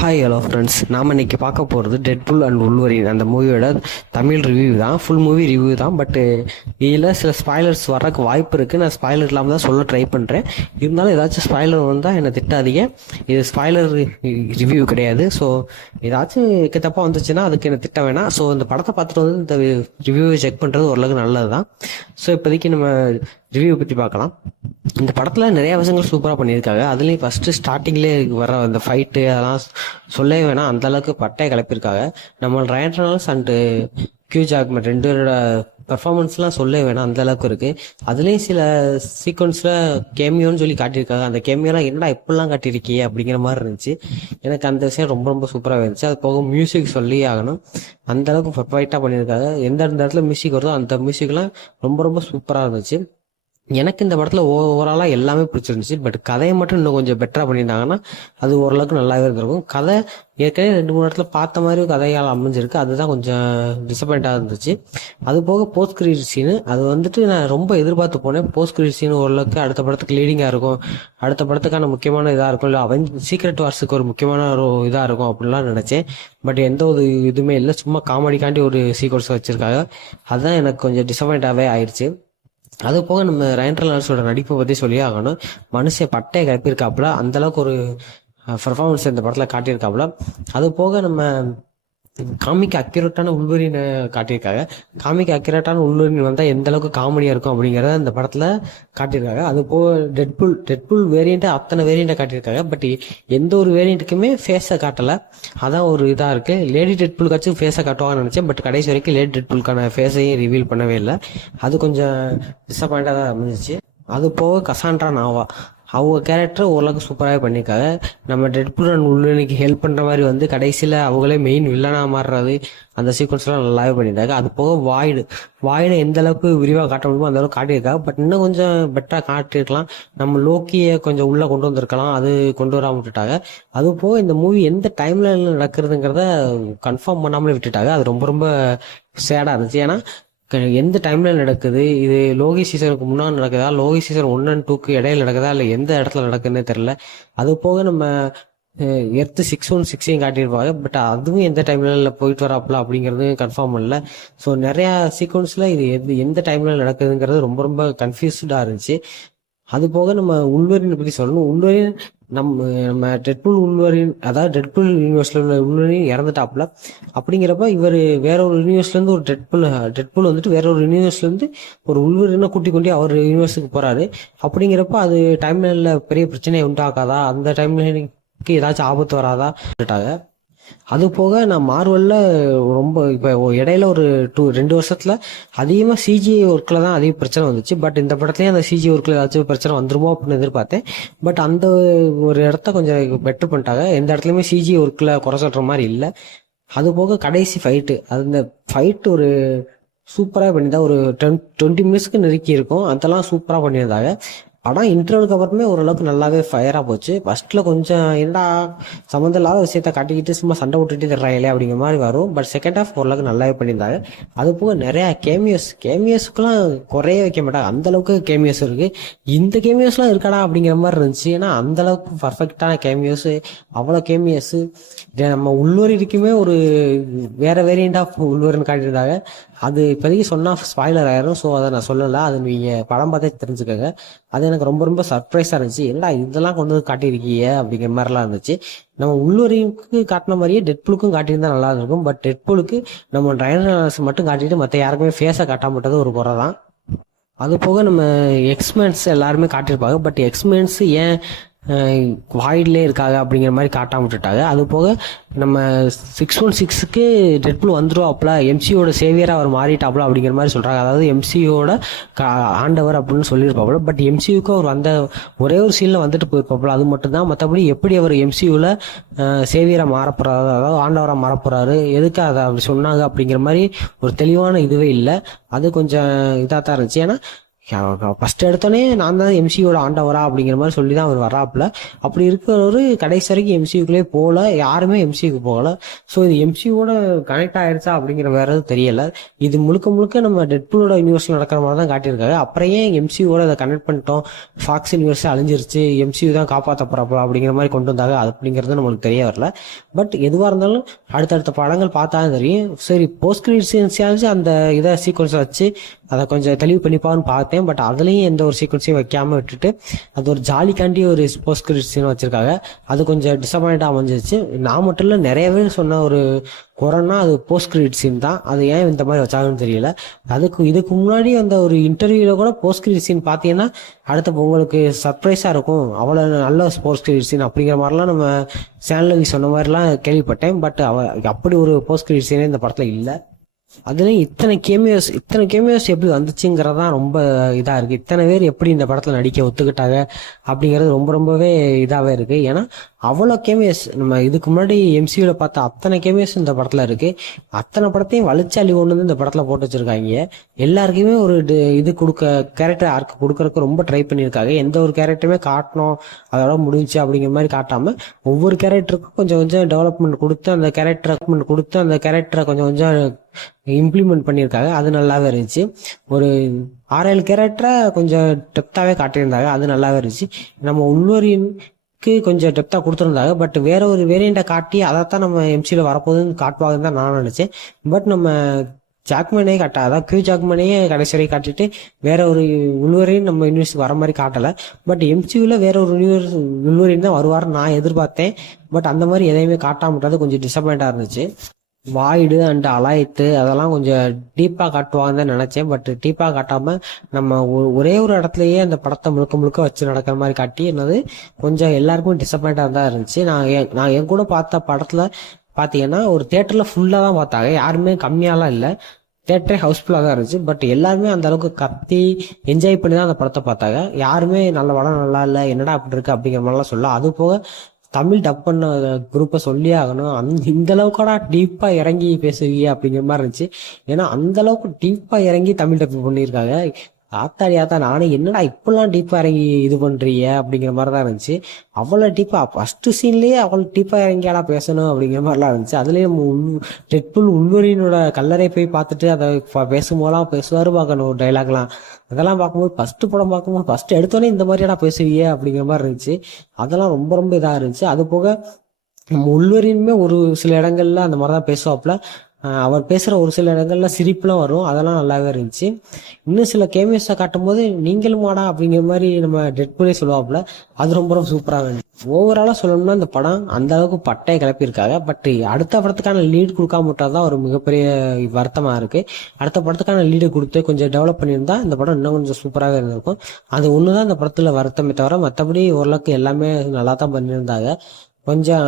Hi hello friends, நாம் இன்றைக்கி பார்க்க போகிறது டெட்புல் அண்ட் உல்வரின் அந்த மூவியோட தமிழ் ரிவ்யூ தான். ஃபுல் மூவி ரிவ்யூ தான். பட்டு இதில் சில ஸ்பாய்லர்ஸ் வரக்கு வாய்ப்பு இருக்குது. நான் ஸ்பாய்லர் இல்லாமல் தான் சொல்ல ட்ரை பண்ணுறேன். இருந்தாலும் ஏதாச்சும் ஸ்பாய்லர் வந்தால் என்னை திட்டாதீங்க. இது ஸ்பாய்லர் ரிவ்யூ கிடையாது. ஸோ ஏதாச்சும் தப்பாக வந்துச்சுன்னா அதுக்கு என்னை திட்ட வேணாம். ஸோ இந்த படத்தை பார்த்துட்டு வந்து இந்த ரிவ்யூவை செக் பண்ணுறது ஓரளவுக்கு நல்லது தான். ஸோ இப்போதைக்கு நம்ம ரிவ்யூ பற்றி பார்க்கலாம். இந்த படத்தில் நிறைய விஷயங்கள் சூப்பராக பண்ணியிருக்காங்க. அதுலேயும் ஃபஸ்ட்டு ஸ்டார்டிங்லேயே வர அந்த ஃபைட்டு அதெல்லாம் சொல்லவே வேணாம், அந்தளவுக்கு பட்டையை கிளப்பியிருக்காங்க. நம்ம Ryan Reynolds and Hugh Jackman ரெண்டு பேரோட பெர்ஃபார்மன்ஸ்லாம் சொல்லவே வேணாம், அந்தளவுக்கு இருக்குது. அதுலேயும் சில சீக்வன்ஸில் கேமியோன்னு சொல்லி காட்டியிருக்காங்க. அந்த கேமியோலாம் என்னடா இப்படிலாம் காட்டியிருக்கியே அப்படிங்கிற மாதிரி இருந்துச்சு. எனக்கு அந்த விஷயம் ரொம்ப ரொம்ப சூப்பராக இருந்துச்சு. அது போக மியூசிக் சொல்லி ஆகணும், அந்தளவுக்கு பர்ஃபெக்டாக பண்ணியிருக்காங்க. எந்த இடத்துல மியூசிக் வருதோ அந்த மியூசிக்லாம் ரொம்ப ரொம்ப சூப்பராக இருந்துச்சு. எனக்கு இந்த படத்தில் ஓவராலாக எல்லாமே பிடிச்சிருந்துச்சு. பட் கதையை மட்டும் இன்னும் கொஞ்சம் பெட்டராக பண்ணியிருந்தாங்கன்னா அது ஓரளவுக்கு நல்லாவே இருந்திருக்கும். கதை ஏற்கனவே 2-3 இடத்துல பார்த்த மாதிரி கதையால் அமைஞ்சிருக்கு. அதுதான் கொஞ்சம் டிசப்பாயிண்டாக இருந்துச்சு. அது போக போஸ்ட் கிரெடிட் சீனு அது வந்துட்டு நான் ரொம்ப எதிர்பார்த்து போனேன். போஸ்ட் கிரெடிட் சீன் ஓரளவுக்கு அடுத்த படத்துக்கு லீடிங்காக இருக்கும், அடுத்த படத்துக்கான முக்கியமான இதாக இருக்கும், இல்லை சீக்ரெட் வார்ஸுக்கு ஒரு முக்கியமான ஒரு இதாக இருக்கும் அப்படின்லாம் நினச்சேன். பட் எந்த ஒரு இதுவுமே இல்லை, சும்மா காமெடிக்காண்டி ஒரு சீக்வன்ஸ் வச்சுருக்காங்க. அதுதான் எனக்கு கொஞ்சம் டிசப்பாயிண்டாகவே ஆயிடுச்சு. அது போக நம்ம ரயன் ரெனால்ட்ஸோட நடிப்பை பற்றி சொல்லி ஆகணும். மனுஷன் பட்டையை கிளப்பியிருக்காப்புல, அந்தளவுக்கு ஒரு பர்ஃபார்மன்ஸ் இந்த படத்தில் காட்டியிருக்காப்புல. அது போக நம்ம காமிக்கு அக்யூரேட்டான உள்வரினை காட்டியிருக்காங்க. காமிக்கு அக்யூரேட்டான உள்வரின் வந்தால் எந்த அளவுக்கு காமெடியாக இருக்கும் அப்படிங்கிறத இந்த படத்தில் காட்டியிருக்காங்க. அது போக டெட்புல் வேரியண்ட்டை அத்தனை வேரியண்ட்டை காட்டியிருக்காங்க. பட் எந்த ஒரு வேரியண்ட்டுக்குமே ஃபேஸை காட்டலை, அதான் ஒரு இதாக இருக்குது. லேடி டெட்புல்காச்சும் ஃபேஸை காட்டுவாங்கன்னு நினச்சேன். பட் கடைசி வரைக்கும் லேடி டெட்புல்கான ஃபேஸையும் ரிவீல் பண்ணவே இல்லை. அது கொஞ்சம் டிசப்பாயிண்டாக தான் அமைஞ்சிச்சு. அது போக கசாண்ட்ரா நாவா அவங்க கேரக்டர் ஓரளவுக்கு சூப்பராகவே பண்ணியிருக்காங்க. நம்ம டெட்புல் அண்ட் உல்வரினுக்கு ஹெல்ப் பண்ணுற மாதிரி வந்து கடைசியில் அவங்களே மெயின் வில்லனாக மாறுறது, அந்த சீக்வன்ஸ்லாம் நல்லாவே பண்ணியிருக்காங்க. அது போக வாய்டை எந்த அளவுக்கு விரிவாக காட்ட முடியுமோ அந்த அளவுக்கு காட்டியிருக்காங்க. பட் இன்னும் கொஞ்சம் பெட்டராக காட்டியிருக்கலாம். நம்ம லோக்கியை கொஞ்சம் உள்ளே கொண்டு வந்திருக்கலாம், அது கொண்டு வராமல் விட்டுட்டாங்க. அது போக இந்த மூவி எந்த டைமில் நடக்கிறதுங்கிறத கன்ஃபார்ம் பண்ணாமலே விட்டுட்டாங்க. அது ரொம்ப ரொம்ப சேடாக இருந்துச்சு. ஏன்னா எந்த டைம்ல நடக்குது, இது லோகி சீசனுக்கு முன்னாடி நடக்குதா, லோகி சீசன் 1 and 2க்கு இடையில நடக்குதா, இல்லை எந்த இடத்துல நடக்குதுன்னே தெரியல. அது போக நம்ம எர்த்து 616 காட்டியிருப்பாங்க. பட் அதுவும் எந்த டைம்ல போயிட்டு வராப்புல அப்படிங்கிறது கன்ஃபார்ம் இல்லை. ஸோ நிறையா சீக்வன்ஸில் இது எந்த டைம்ல நடக்குதுங்கிறது ரொம்ப ரொம்ப கன்ஃபியூஸ்டாக இருந்துச்சு. அது போக நம்ம உள்வரினை பற்றி சொல்லணும். உள்வரின் நம்ம டெட்புல் உள்வரின், அதாவது டெட்புல் யூனிவர்ஸ்ல உள்ள உள்வரின் இறந்துட்டாப்புல. அப்படிங்கிறப்ப இவர் வேற ஒரு யூனிவர்ஸ்லேருந்து ஒரு டெட்புல் வந்துட்டு வேற ஒரு யூனிவர்ஸ்லேருந்து ஒரு உள்வரினை கூட்டி அவர் யூனிவர்ஸுக்கு போகிறாரு. அப்படிங்கிறப்ப அது டைம்லைனில் பெரிய பிரச்சனையை உண்டாக்காதா, அந்த டைம்லைனுக்கு ஏதாச்சும் ஆபத்து வராதா விட்டுட்டாங்க. அது போக நான் மார்வலில் ரொம்ப இப்போ இடையில ஒரு 2 வருஷத்தில் அதிகமாக சிஜிஐ ஒர்க்கில் தான் அதிக பிரச்சனை வந்துச்சு. பட் இந்த படத்துலேயும் அந்த சிஜி ஒர்க்கில் ஏதாச்சும் பிரச்சனை வந்துருமோ அப்படின்னு எதிர்பார்த்தேன். பட் அந்த ஒரு இடத்த கொஞ்சம் பெட்டர் பண்ணிட்டாங்க. எந்த இடத்துலையுமே சிஜி ஒர்க்கில் குறை சொல்கிற மாதிரி இல்லை. அது போக கடைசி ஃபைட்டு, அந்த ஃபைட்டு ஒரு சூப்பராக பண்ணியிருந்தா. ஒரு 20 மினிட்ஸ்க்கு நெருக்கி இருக்கும், அதெல்லாம் சூப்பராக பண்ணியிருந்தாங்க. படம் இன்டர்வலுக்கு அப்புறமே ஓரளவுக்கு நல்லாவே ஃபயராக போச்சு. ஃபர்ஸ்ட்டில் கொஞ்சம் என்னடா சம்மந்தம் இல்லாத விஷயத்த காட்டிக்கிட்டு சும்மா சண்டை விட்டுட்டு தர்றாங்களே அப்படிங்கிற மாதிரி வரும். பட் செகண்ட் ஹாஃப் ஓரளவுக்கு நல்லாவே பண்ணியிருந்தாங்க. அது போக நிறையா கேமியோஸ்க்குலாம் குறைய வைக்க மாட்டாங்க, அந்தளவுக்கு கேமியோஸ் இருக்குது. இந்த கேமியோஸ்லாம் இருக்காடா அப்படிங்கிற மாதிரி இருந்துச்சு. ஏன்னா அந்தளவுக்கு பர்ஃபெக்டான கேமியோஸு, அவ்வளோ கேமியோஸு. நம்ம உள்வரிக்குமே ஒரு வேறு வேரியண்ட் ஆஃப் உள்வரின்னு காட்டியிருந்தாங்க. அது இப்போதைக்கு சொன்னால் ஸ்பாய்லர் ஆயிரும். ஸோ அதை நான் சொல்லலை, அது நீங்கள் படம் பார்த்தே தெரிஞ்சுக்கோங்க. அது எனக்கு ரொம்ப ரொம்ப சர்ப்ரைஸாக இருந்துச்சு. என்னடா இதெல்லாம் கொண்டு வந்து காட்டியிருக்கீங்க அப்படிங்கிற மாதிரிலாம் இருந்துச்சு. நம்ம உள்வரிக்கு காட்டின மாதிரியே டெட்புலுக்கும் காட்டியிருந்தா நல்லா இருக்கும். பட் டெட்புலுக்கு நம்ம ரயன் ரெனால்ட்ஸ் மட்டும் காட்டிட்டு மற்ற யாருக்குமே ஃபேஸை காட்டாமட்டது ஒரு குறை தான். அது போக நம்ம எக்ஸ்மென்ஸ் எல்லாருமே காட்டியிருப்பாங்க. பட் எக்ஸ்மென்ஸ் ஏன் வாய்ட்லேயே இருக்காங்க அப்படிங்கிற மாதிரி காட்டாம விட்டுட்டாங்க. அது போக நம்ம 616க்கு டெட்புல் வந்துருவாப்புல, எம்சியோட சேவியராக அவர் மாறிட்டாப்புல அப்படிங்கிற மாதிரி சொல்கிறாங்க. அதாவது எம்சியோட ஆண்டவர் அப்படின்னு சொல்லியிருப்பாப்புல. பட் எம்சியூக்கு அவர் அந்த ஒரே ஒரு சீனில் வந்துட்டு போயிருப்பாப்புல, அது மட்டும்தான். மற்றபடி எப்படி அவர் எம்சியூவில் சேவியராக மாறப்போறாரு, அதாவது ஆண்டவராக மாறப்போறாரு, எதுக்கு அதை அப்படி சொன்னாங்க அப்படிங்கிற மாதிரி ஒரு தெளிவான இதுவே இல்லை. அது கொஞ்சம் இதாக தான் இருந்துச்சு. ஏன்னா ஃபர்ஸ்ட் எடுத்தோடனே நான் தான் எம்சியோட ஆண்டவரா அப்படிங்கிற மாதிரி சொல்லி தான் அவர் வராப்புல. அப்படி இருக்கிறவரு கடைசி வரைக்கும் எம்சியூக்குள்ளே போகல, யாருமே எம்சியூக்கு போகல. ஸோ இது எம்சியூட கனெக்ட் ஆயிருச்சா அப்படிங்கிற வேற எதுவும் தெரியல. இது முழுக்க முழுக்க நம்ம டெட்பூலோட யூனிவர்ஸில் நடக்கிற மாதிரி தான் காட்டியிருக்காங்க. அப்புறம் ஏன் எம்சியூட அதை கனெக்ட் பண்ணிட்டோம், ஃபாக்ஸ் யூனிவர்ஸ் அழிஞ்சிருச்சு, எம்சியூ தான் காப்பாற்ற போறாப்பா அப்படிங்கிற மாதிரி கொண்டு வந்தாங்க. அது அப்படிங்கிறது நம்மளுக்கு தெரிய வரல. பட் எதுவாக இருந்தாலும் அடுத்தடுத்த படங்கள் பார்த்தா தான் தெரியும். சரி, போஸ்ட் கிரெடிட் சீன்ஸாவது அந்த இதை சீக்வன்ஸை வச்சு அதை கொஞ்சம் தெளிவு பண்ணிப்பான்னு பார்த்தேன். பட் அதுலேயும் எந்த ஒரு சீக்வன்ஸையும் வைக்காம விட்டுட்டு அது ஒரு ஜாலிக்காண்டி ஒரு போஸ்ட் கிரெடிட் சீன் வச்சிருக்காங்க. அது கொஞ்சம் டிசப்பாயிண்டாக அமைஞ்சிருச்சு. நான் மட்டும் இல்லை, நிறைய பேர் சொன்ன ஒரு குறைன்னா அது போஸ்ட் கிரெடிட் சீன் தான். அது ஏன் இந்த மாதிரி வச்சாங்கன்னு தெரியல. இதுக்கு முன்னாடி அந்த ஒரு இன்டர்வியூல கூட போஸ்ட் கிரெடிட் சீன் பார்த்தீங்கன்னா அடுத்த உங்களுக்கு சர்ப்ரைஸாக இருக்கும், அவ்வளோ நல்ல போஸ்ட் கிரெடிட் சீன் அப்படிங்கிற மாதிரிலாம் நம்ம சேனலுக்கு சொன்ன மாதிரிலாம் கேள்விப்பட்டேன். பட் அப்படி ஒரு போஸ்ட் கிரெடிட் சீனே இந்த படத்தில் இல்லை. அதுலேயும் இத்தனை கேமியோஸ் எப்படி வந்துச்சுங்கிறதான் ரொம்ப இதாக இருக்குது. இத்தனை பேர் எப்படி இந்த படத்தில் நடிக்க ஒத்துக்கிட்டாங்க அப்படிங்கிறது ரொம்பவே இதாகவே இருக்குது. ஏன்னா அவ்வளோ கேமியோஸ் நம்ம இதுக்கு முன்னாடி எம்சியூவில் பார்த்த அத்தனை கேமியோஸ் இந்த படத்தில் இருக்குது. அத்தனை படத்தையும் வலிச்சாலி ஒன்று வந்து இந்த படத்தில் போட்டு வச்சுருக்காங்க. எல்லாருக்குமே ஒரு இது கேரக்டர் ஆர்க் கொடுக்கறதுக்கு ரொம்ப ட்ரை பண்ணியிருக்காங்க. எந்த ஒரு கேரக்டருமே காட்டணும் அதோட முடிஞ்சு அப்படிங்கிற மாதிரி காட்டாமல் ஒவ்வொரு கேரக்டருக்கும் கொஞ்சம் கொஞ்சம் டெவலப்மெண்ட் கொடுத்து அந்த கேரக்டரை கொஞ்சம் கொஞ்சம் இம்ப்ளிமெண்ட் பண்ணியிருக்காங்க. அது நல்லாவே இருந்துச்சு. ஒரு 6-7 கேரக்டரை கொஞ்சம் டெப்த்தாவே காட்டியிருந்தாங்க. அது நல்லாவே இருந்துச்சு. நம்ம உள்வரின்க்கு கொஞ்சம் டெப்த்தாக கொடுத்துருந்தாங்க. பட் வேற ஒரு வேரியண்ட்டை காட்டி அதைத்தான் நம்ம எம்சியில் வரப்போகுதுன்னு காட்டுவாங்கன்னு தான் நான் நினச்சேன். பட் நம்ம ஜாக்மேனே அதான் கியூ ஜாக்மேனையே கடைசி வரை காட்டிட்டு வேற ஒரு உள்வரையும் நம்ம யூனிவர்ஸுக்கு வர மாதிரி காட்டலை. பட் எம்சியூவில் வேற ஒரு உள்வரையும் தான் வருவார்னு நான் எதிர்பார்த்தேன். பட் அந்த மாதிரி எதையுமே காட்டாமட்டது கொஞ்சம் டிசப்பாயிண்டாக இருந்துச்சு. வாய்டு அண்ட் அலாய்த்து அதெல்லாம் கொஞ்சம் டீப்பாக காட்டுவாங்கன்னு தான் நினச்சேன். பட் டீப்பாக காட்டாமல் நம்ம ஒரே ஒரு இடத்துலையே அந்த படத்தை முழுக்க வச்சு நடக்கிற மாதிரி காட்டி என்னது கொஞ்சம் எல்லாருக்கும் டிசப்பாயிண்டாக தான் இருந்துச்சு. நான் என் கூட பார்த்த படத்தில் பார்த்தீங்கன்னா ஒரு தேட்டரில் ஃபுல்லாக தான் பார்த்தாங்க, யாருமே கம்மியாலாம் இல்லை. தேட்டரே ஹவுஸ்ஃபுல்லாக தான் இருந்துச்சு. பட் எல்லாருமே அந்த அளவுக்கு கத்தி என்ஜாய் பண்ணி தான் அந்த படத்தை பார்த்தாங்க. யாருமே நல்ல படம் நல்லா இல்லை, என்னடா அப்படி இருக்கு அப்படிங்கிற மாதிரிலாம் சொல்ல. அது போக தமிழ் டப் பண்ண குரூப்பை சொல்லியே ஆகணும். இந்த அளவுக்கோட டீப்பா இறங்கி பேசுவீங்க அப்படிங்கிற மாதிரி இருந்துச்சு. ஏன்னா அந்த அளவுக்கு டீப்பா இறங்கி தமிழ் டப் பண்ணியிருக்காங்க. ஆத்தாடியாத்தா நானே என்னடா இப்பெல்லாம் டீப்பா இறங்கி இது பண்றீங்க அப்படிங்கிற மாதிரி தான் இருந்துச்சு. அவ்வளோ டீப்பா ஃபர்ஸ்ட் சீன்லயே அவ்வளோ டீப்பா இறங்கியாடா பேசணும் அப்படிங்கிற மாதிரிலாம் இருந்துச்சு. அதுலயே டெட்புல் உள்வரினோட கல்லறை போய் பார்த்துட்டு அதை பேசும்போதெல்லாம் பேசுவாரு பார்க்கணும் ஒரு டைலாக்லாம். அதெல்லாம் பார்க்கும்போது ஃபர்ஸ்ட் எடுத்தோடனே இந்த மாதிரியாடா பேசுவீங்க அப்படிங்கிற மாதிரி இருந்துச்சு. அதெல்லாம் ரொம்ப இதாக இருந்துச்சு. அது போக நம்ம உள்வரியுமே ஒரு சில இடங்கள்ல அந்த மாதிரி தான் பேசுவாப்புல. அவர் பேசுகிற ஒரு சில இடங்கள்ல சிரிப்புலாம் வரும். அதெல்லாம் நல்லாவே இருந்துச்சு. இன்னும் சில கேமியோஸை காட்டும் போது நீங்களும் மாடா அப்படிங்கிற மாதிரி நம்ம டெட்பூலே சொல்லுவாப்புல. அது ரொம்ப சூப்பராக இருந்துச்சு. ஓவராலாக சொல்லணும்னா இந்த படம் அந்த அளவுக்கு பட்டையை கிளப்பியிருக்காங்க. பட் அடுத்த படத்துக்கான லீட் கொடுக்காம விட்டாதான் ஒரு மிகப்பெரிய வருத்தமாக இருக்கு. அடுத்த படத்துக்கான லீடு கொடுத்து கொஞ்சம் டெவலப் பண்ணியிருந்தா இந்த படம் இன்னும் கொஞ்சம் சூப்பராகவே இருந்திருக்கும். அது ஒன்று தான் இந்த படத்தில் வருத்தமே தவிர மற்றபடி ஓரளவுக்கு எல்லாமே நல்லா தான் பண்ணியிருந்தாங்க. கொஞ்சம்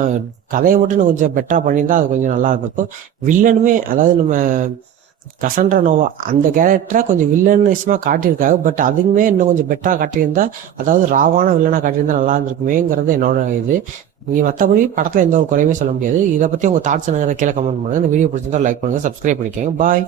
கதையை மட்டும் கொஞ்சம் பெட்டரா பண்ணியிருந்தா அது கொஞ்சம் நல்லா இருக்கும். வில்லனுமே அதாவது நம்ம கசண்ட்ரா நோவா அந்த கேரக்டரை கொஞ்சம் வில்லனிசமா காட்டியிருக்காங்க. பட் அதுக்குமே இன்னும் கொஞ்சம் பெட்டரா காட்டியிருந்தா, அதாவது ராவான வில்லனா காட்டியிருந்தா நல்லா இருந்திருக்குமேங்கிறது என்னோட இது. நீங்க மற்றபடி படத்துல எந்த ஒரு குறையுமே சொல்ல முடியாது. இதை பத்தி உங்க தாட்ஸ் என்ன கீழே கமெண்ட் பண்ணுங்க. இந்த வீடியோ பிடிச்சிருந்தா லைக் பண்ணுங்க, சப்ஸ்கிரைப் பண்ணிக்கோங்க. பாய்.